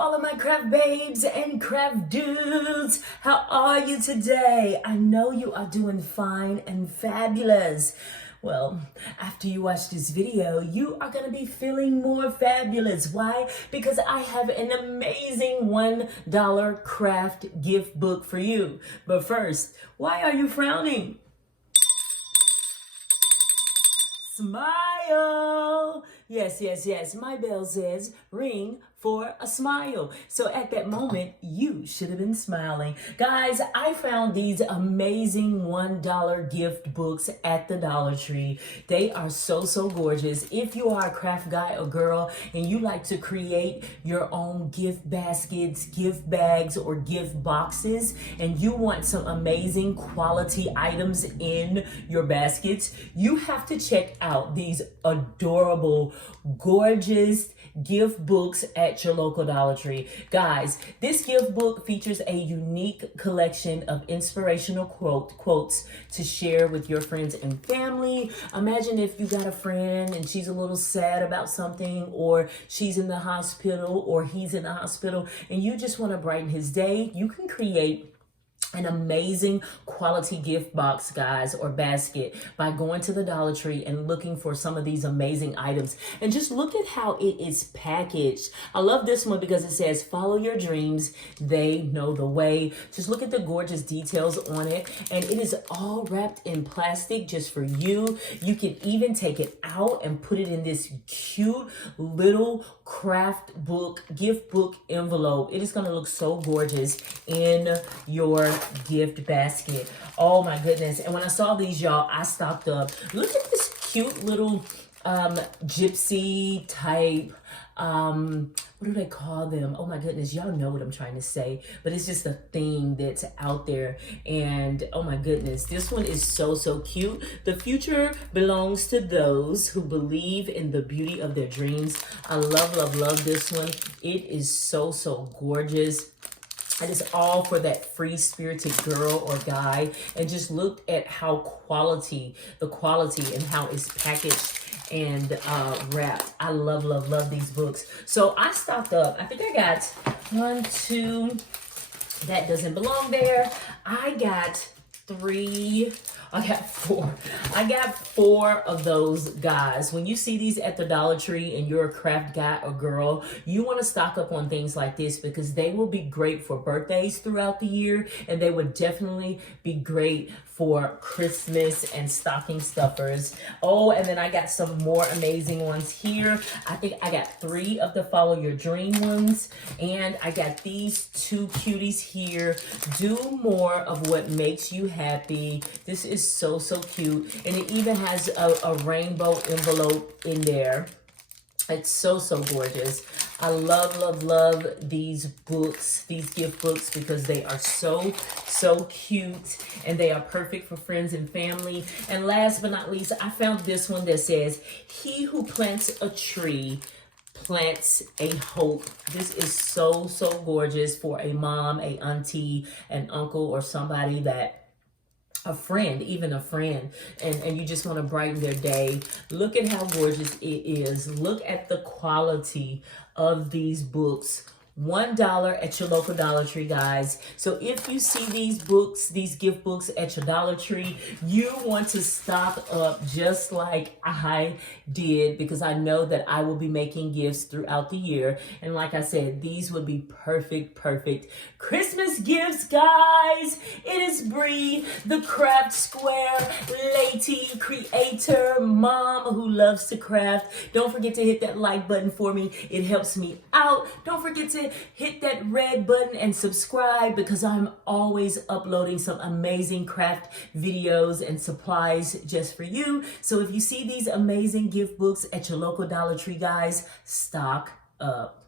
all of my craft babes and craft dudes. How are you today? I know you are doing fine and fabulous. Well, after you watch this video, you are going to be feeling more fabulous. Why? Because I have an amazing $1 craft gift book for you. But first, why are you frowning? Smile. Yes. My bell says ring for a smile. So at that moment, you should have been smiling. Guys, I found these amazing $1 gift books at the Dollar Tree. They are so gorgeous. If you are a craft guy or girl and you like to create your own gift baskets, gift bags, or gift boxes, and you want some amazing quality items in your baskets, you have to check out these adorable, gorgeous gift books at your local Dollar Tree. Guys, this gift book features a unique collection of inspirational quotes to share with your friends and family. Imagine if you got a friend and she's a little sad about something, or she's in the hospital, or he's in the hospital, and you just want to brighten his day. You can create an amazing quality gift box, guys, or basket by going to the Dollar Tree and looking for some of these amazing items. And just look at how it is packaged. I love this one because it says, follow your dreams, they know the way. Just look at the gorgeous details on it. And it is all wrapped in plastic just for you. You can even take it out and put it in this cute little craft book, gift book envelope. It is going to look so gorgeous in your gift basket. Oh my goodness. And when I saw these, y'all, I stocked up. Look at this cute little gypsy type, what do they call them? Oh my goodness, y'all know what I'm trying to say, but it's just a thing that's out there. And oh my goodness, this one is so cute. The future belongs to those who believe in the beauty of their dreams. I love this one. It is so gorgeous. And it's all for that free-spirited girl or guy. And just look at how the quality and how it's packaged and wrapped. I love these books. So I stocked up. I think I got 1, 2, that doesn't belong there. I got 3. I got 4 of those, guys. When you see these at the Dollar Tree and you're a craft guy or girl, you want to stock up on things like this because they will be great for birthdays throughout the year, and they would definitely be great for Christmas and stocking stuffers. Oh, and then I got some more amazing ones here. I think I got 3 of the Follow Your Dream ones, and I got these 2 cuties here. Do more of what makes you happy. This is so cute, and it even has a rainbow envelope in there. It's so gorgeous. I love these books, these gift books, because they are so cute, and they are perfect for friends and family. And last but not least, I found this one that says, he who plants a tree plants a hope. This is so gorgeous for a mom, a auntie, an uncle, or somebody that even a friend, and you just want to brighten their day. Look at how gorgeous it is. Look at the quality of these books. $1 at your local Dollar Tree, guys. So if you see these books, these gift books at your Dollar Tree, you want to stock up just like I did, because I know that I will be making gifts throughout the year. And like I said, these would be perfect Christmas gifts, guys. It is Bree, the Craft Square lady creator, mom who loves to craft. Don't forget to hit that like button for me. It helps me out. Don't forget to hit that red button and subscribe, because I'm always uploading some amazing craft videos and supplies just for you. So if you see these amazing gift books at your local Dollar Tree, guys, stock up.